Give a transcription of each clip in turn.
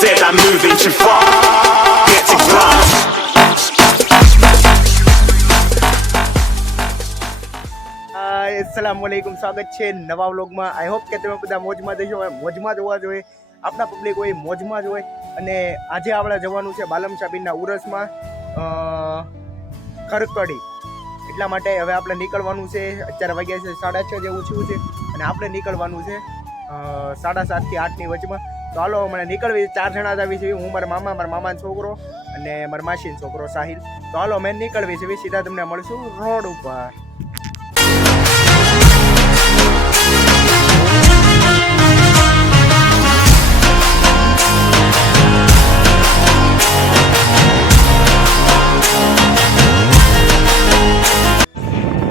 Said I'm સ્વાગત છે નવા વ્લોગમાં આઈ હોપ કે તમે બધા મોજમાં દેશો મોજમાં જ હોવા જોઈએ આપણા પબ્લિક હોય, મોજમાં જ હોય. અને આજે આપણે જવાનું છે બાલમ સાબીનના ઉરસમાં ખરકડી. એટલા માટે હવે આપણે નીકળવાનું છે. અત્યારે વાગ્યા છે સાડા છ જેવું થયું છે. અને આપણે નીકળવાનું છે સાડા સાતથી આઠની વચમાં. તો હાલો મને નીકળવી ચાર જણા જ આવી છે. હું, મારા મામા, મારા મામાનો છોકરો અને મારા માસીનો છોકરો, સાહિલ. તો હાલો મેં નીકળવી છે. સીધા તમને મળશું રોડ ઉપર.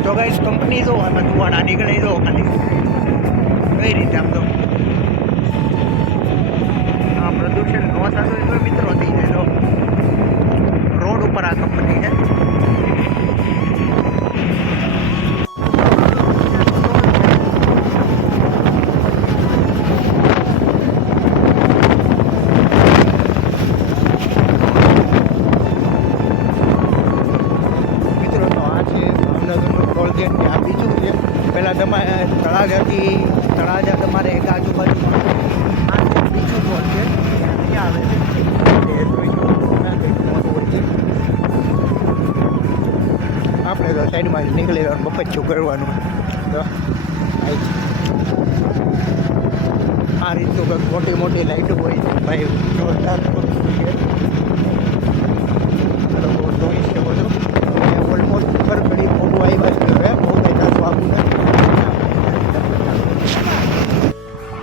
તો ગાઈસ કંપની જો અને ધુવાડા નીકળે જો ખાલી. કઈ રીતે આમ તો? આ બીજું છે. પહેલાં તમારે તળાજાથી તળાજા તમારે એક આજુબાજુ બીજું ટોલગેટ છે. એ જોઈશું ત્યાં કંઈક છે. આપણે તો સાઈડમાં જ નીકળી જવાનું બપચ્ચું કરવાનું. તો, આ રીતનું કંઈક મોટી મોટી લાઈટો હોય છે. ભાઈ, જોરદાર છે લોકો જોઈ શકો છો અને ઓલમોસ્ટ ઉપર ઘડી મોટું આવ્યા છે હવે બહુ કંઈ નાનું આવું નથી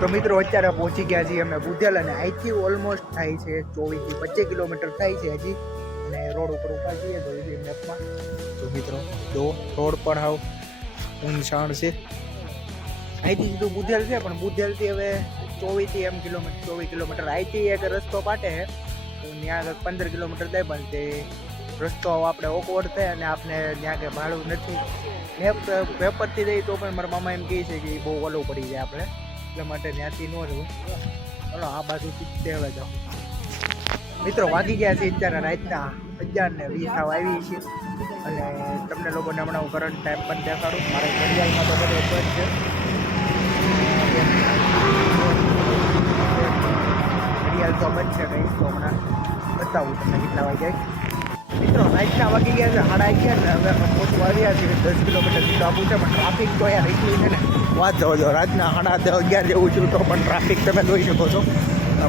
તો મિત્રો અત્યારે પહોંચી ગયા છીએ અમે બુધેલ અને અહીંથી ઓલમોસ્ટ થાય છે ચોવીસથી પચીસ કિલોમીટર થાય છે હજી. અને રોડ ઉપર ઊભા છીએ મેપમાં તો મિત્રો, જો રોડ પર હાવ ઊંચાણ છે. અહીંથી સીધું બુધેલ છે, પણ બુધેલથી હવે ચોવીસથી એમ કિલોમીટર ચોવીસ કિલોમીટર. અહીંથી એક રસ્તો પાટે તો ત્યાં આગળ પંદર કિલોમીટર થાય, પણ તે રસ્તો આપણે ઓકવર્ડ થાય અને આપણે ત્યાં કે ભાડું નથી. મેપ પેપરથી જઈએ તો પણ મારા મામા એમ કહે છે કે બહુ ઓલું પડી જાય આપણે. એટલા માટે ત્યાંથી ન જવું. ચલો, આ બાજુથી જ હવે જાઓ મિત્રો, વાગી ગયા છે અત્યારે રાતના અગિયાર ને વીસ આવ આવી છે. અને તમને લોકોને હમણાં હું કરંટ ટાઈમ પણ દેખાડું. મારે ઘડિયાળમાં તો બધો બંધ છે. ઘડિયાળ તો બંધ છે કંઈ, તો હમણાં બતાવું તમને કેટલા વાગ્યા મિત્રો, રાતના વાગી ગયા છે, સાડા અગિયાર ને. હવે પહોંચવા આવ્યા છીએ, દસ કિલોમીટર સુધી આપું છે, પણ ટ્રાફિક તો યાર એટલી છે ને. વાત જવો જો રાતના સાડા દસ અગિયાર જેવું છું તો પણ ટ્રાફિક તમે જોઈ શકો છો.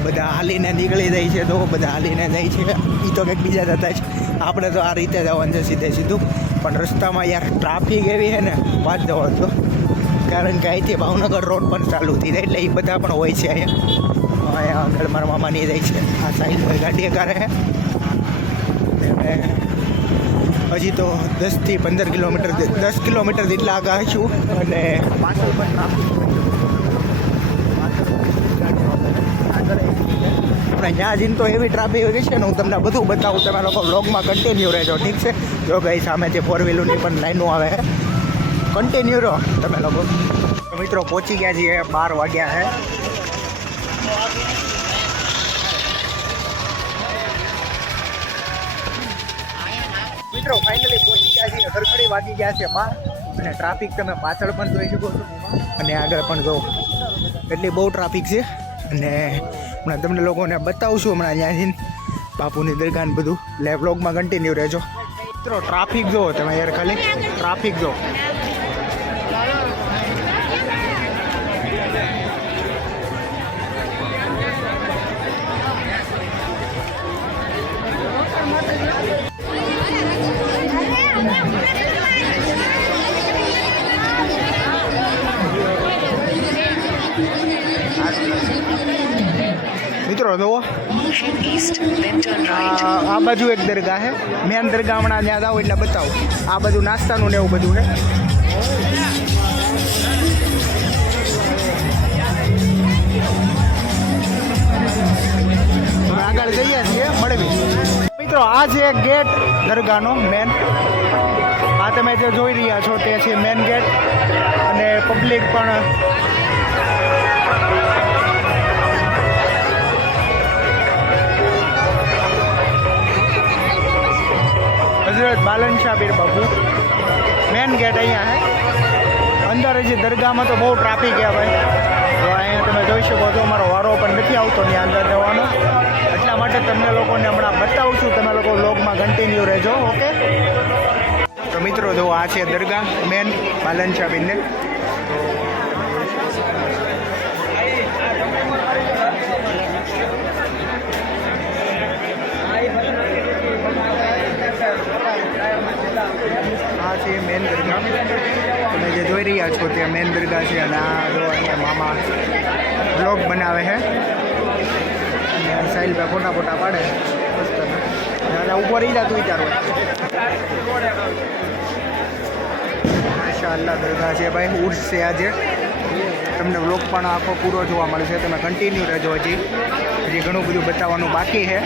બધા હાલીને નીકળી જાય છે તો બધા હાલીને જાય છે. એ તો કંઈક બીજા જતા છે આપણે તો આ રીતે જવાનું છે સીધે સીધું. પણ રસ્તામાં યાર ટ્રાફિક એવી છે ને, વાત જવો છો કારણ કે અહીંથી ભાવનગર રોડ પણ ચાલુ થઈ જાય એટલે એ બધા પણ હોય છે અહીંયા. અહીંયા આગળ મારા મામાની જાય છે. આ સાઈડ પર ગાડી કરે. હજી તો દસથી પંદર કિલોમીટર દસ કિલોમીટર જેટલા આગળ છું અને પાછળ પણ ટ્રાફિક ત્યાં તો એવી ટ્રાફિક હોય છે ને, હું તમને બધું બતાવું તમે લોકો બ્લોગમાં કન્ટિન્યુ રહેજો, ઠીક છે? જો ગઈ સામે જે ફોર વ્હીલરની પણ લાઈનો આવે કન્ટિન્યુ રહો, તમે લોકો. મિત્રો, પહોંચી ગયા છીએ બાર વાગ્યા છે મિત્રો ફાઇનલી પહોંચી ગયા છે ઘરખડી વાગી ગયા છે માં અને ટ્રાફિક તમે પાછળ પણ જોઈ શકો છો. અને આગળ પણ જો, એટલી બહુ ટ્રાફિક છે. અને હમણાં તમને લોકોને બતાવશું હમણાં ત્યાંથી બાપુની દરગાહ બધું. એટલે બ્લોગમાં કન્ટિન્યુ રહેજો. મિત્રો ટ્રાફિક જુઓ તમે યાર ખાલી. ટ્રાફિક જો. જુઓ. આ બાજુ એક દરગાહ છે મેન દરગાહ હમણાં ત્યાં જાવ એટલે બતાવો. આ બાજુ નાસ્તાનું ને એવું બધું છે આગળ જઈએ છીએ મળવી. મિત્રો આ છે ગેટ દરગાહનો મેન. આ તમે જે જોઈ રહ્યા છો તે છે મેન ગેટ. અને પબ્લિક પણ હજરત બાલન શાહ પીર બાપુ. મેન ગેટ અહીંયા હે. અંદર હજી દરગાહમાં તો બહુ ટ્રાફિક છે ભાઈ. તો અહીંયા તમે જોઈ શકો છો, અમારો વારો પણ નથી આવતો ત્યાં અંદર જવાનો. એટલા માટે તમને લોકોને હમણાં બતાવું છું, તમે લોકો લોગમાં કન્ટિન્યુ રહેજો ઓકે તો મિત્રો, જો આ છે દરગાહ મેન બાલન શાહ પીરને તો દરગાહ છે અને આ જો અહીંયા મામા બ્લોગ બનાવે છે. અને સાહિલભાઈ ફોટા ફોટા પાડે મસ્ત અને ઉપર રહી જાતું વિચારવું માશાઅલ્લાહ દરગાહ છે ભાઈ, ઉર્સ છે આજે. તમને વ્લોગ પણ આખો પૂરો જોવા મળશે. તમે કન્ટિન્યુ રહેજો હજી. હજી ઘણું બધું બતાવવાનું બાકી છે.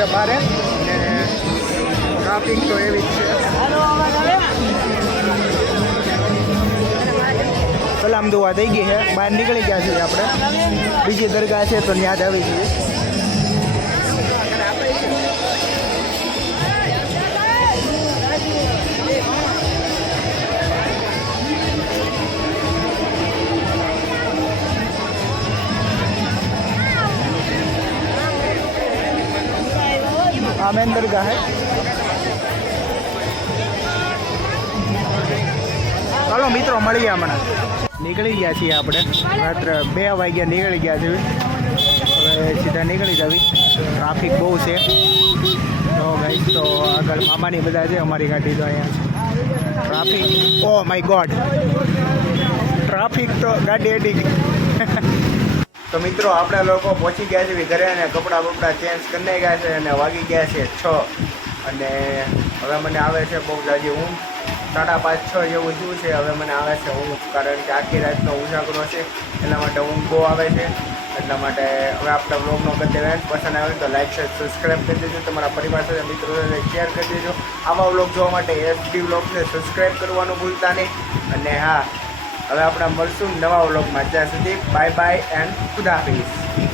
નીકળી ગયા છીએ બહાર અને ટ્રાફિક તો એવી જ છે સલામ દુઆ થઈ ગઈ છે બહાર નીકળી ગયા છીએ આપણે બીજી દરગાહ છે તો ત્યાં જ આવી છીએ આ दरगाह है ચાલો મિત્રો, મળીએ હમણાં. નીકળી ગયા છીએ આપણે. રાત્રે બે વાગ્યા નીકળી ગયા છીએ. હવે સીધા નીકળી જવી. ટ્રાફિક બહુ છે. તો ગાઈસ તો આગળ મામાની બધા છે, અમારી ગાડી તો અહીંયા traffic. Oh my god traffic તો ગાડી એડી. ગઈ તો મિત્રો, આપણે લોકો પહોંચી ગયા છે ઘરે અને કપડાં બપડા ચેન્જ કરી ગયા છે અને વાગી ગયા છે છ. અને હવે મને આવે છે બહુ જાજી ઊંઘ. સાડા પાંચ, છ જેવું થયું છે. હવે મને આવે છે ઊંઘ, કારણ કે આખી રાતનો ઉજાગરો છે. એટલા માટે ઊંઘ બહુ આવે છે. એટલા માટે હવે આપણે બ્લોગનો કરી દેવા પસંદ આવે તો લાઈક શેર સબસ્ક્રાઈબ કરી દેજો. તમારા પરિવાર સાથે મિત્રો સાથે શેર કરી દેજો. આવા બ્લોગ જોવા માટે એસડી બ્લોગને સબસ્ક્રાઈબ કરવાનું ભૂલતા નહીં. અને હા હવે આપણે મળશું નવા વ્લોગમાં. ત્યાં સુધી બાય બાય એન્ડ ખુદાહાફિઝ